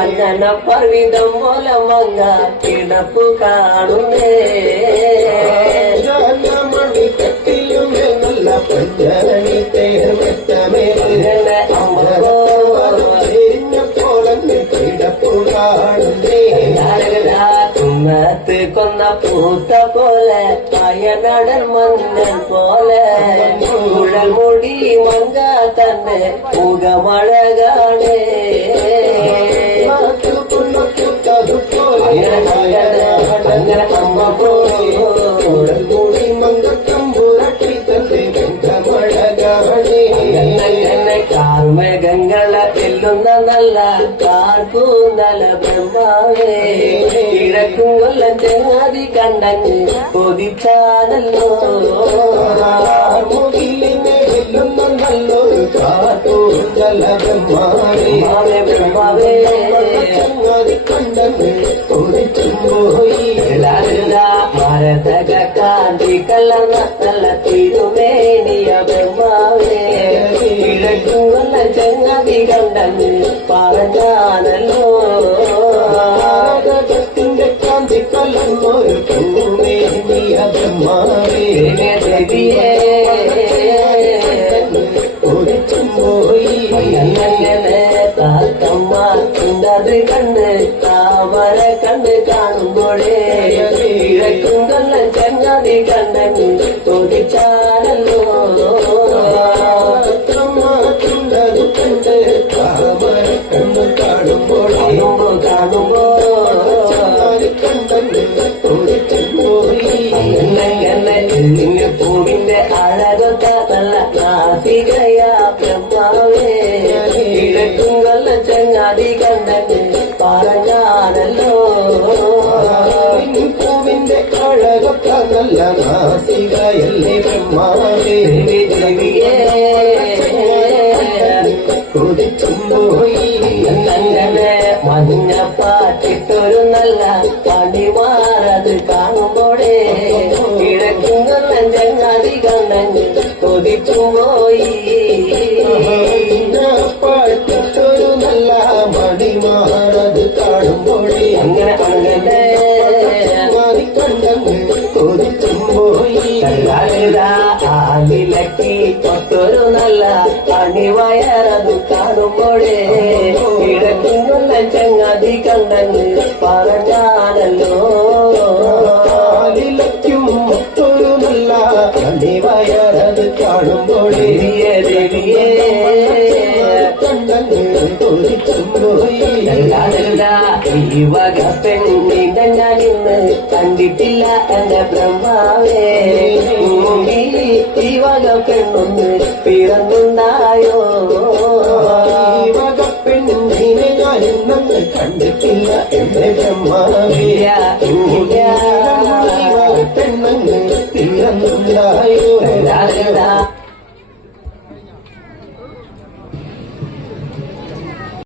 అంజన పర్విదం మూలమంగా పిడపు కాడునే நல்ல பஞ்சரணி தேர் மெத்தமே தெரிஞ்ச போலன்னு பிடப்புடாடுதே கொன்ன பூத்த போல பயனடர் மன்னன் போல மகள் மொழி மங்கா தன்னை முகமழகானே அம்மா போடி மங்கத்தம் புரட்டி தந்தை மழகானே കാർമേഘങ്ങള എല്ലുന്ന നല്ല കാർപ്പൂന്നല ബ്രഹ്മാവേ കിഴക്കും കൊല്ലം തെങ്ങാതി കണ്ടങ്ങ് കൊതിച്ചാണല്ലോ நல்லொரு காட்டோம் ஜலபெருமானே பெருமாவே கண்டன் துணிக்கும் போய் மரதக காந்தி கலர்ன நல்ல திருமேனிய பெருமாவே കിഴക്കുള്ള ചങ്ങതി കണ്ടങ്ങ് പറഞ്ഞാണല്ലോ ഭാരതത്തിന്റെ കാന്തി കലർന്നൊരു പെണ്ണുമേനിയ ബ്രഹ്മാവേ போய் தாக்கம்மா குந்தாதிரி கண்ணு தாமர கண்ணு காணும் போடே குங்கல்ல கண்ணாதி கண்ணன் മടികണ്ഠന് പറഞ്ഞാണല്ലോ പൂവിന്റെ കഴകൊക്കെ നല്ല നാസികയല്ലേ ബ്രഹ്മാവേ ദേവിയേ കൊതിച്ചും പോയി അങ്ങനെ മഞ്ഞ പാട്ടിട്ടൊരു നല്ല പണിമാറത് കാണുമ്പോഴേ കിഴക്കുന്ന ചങ്ങാതി കണ്ണഞ്ഞ് കൊതിച്ചും പോയി മഹാരാജ് കാണുമ്പോൾ അങ്ങനെ അങ്ങനെ മാറിക്കൊണ്ടെന്ന് ചോദിച്ചുപോയി ആദിലക്കി കൊത്തൊരു നല്ല അണിവയറത് കാണുമ്പോഴേ ഇടയ്ക്കുന്നുള്ള ചങ്ങാതി കണ്ടെന്ന് പറഞ്ഞാണല്ലോ കരുതാതരുത യുവക പെണ്ണിനെ ഞാൻ ഇന്ന് കണ്ടിട്ടില്ല എന്റെ ബ്രഹ്മാവേ യുവക പെണ്ണൊന്ന് പിറന്നുണ്ടായോ യുവക പെണ്ണിനെ ഞാൻ ഇന്ന് കണ്ടിട്ടില്ല എന്റെ ബ്രഹ്മാവില്ല പെണ്ണൊന്ന് പിറന്നുണ്ടായോ